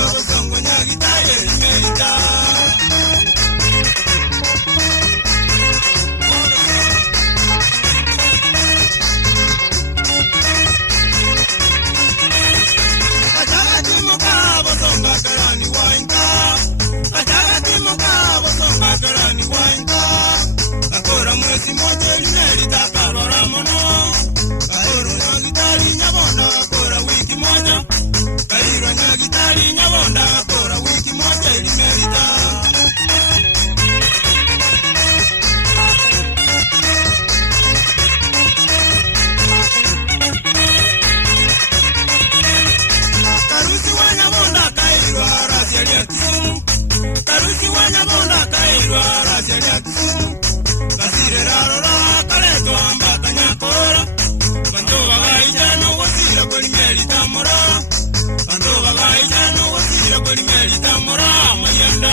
Luego son guanyagita y el merita. Si moja limerita kalora mono kairo na gitari nyabonda kora wiki moja kairo na gitari nyabonda kora wiki moja limerita karusi wanyabonda kairo arasialia tu karusi wanyabonda kairo arasialia tu Rarora kareto ambata nyakora Banto bagaijano wasira kweli merita mora Banto bagaijano wasira kweli merita mora mayanda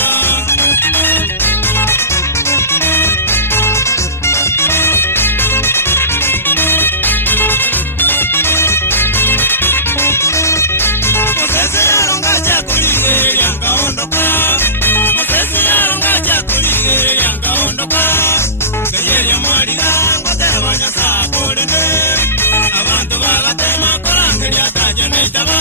Mosese yaronga chakulige yanga ondoka Mosese yaronga chakulige yanga ondoka Kaya mwaliga ngote banya sa kolene Abantu bagatema korangeli ataje neitaba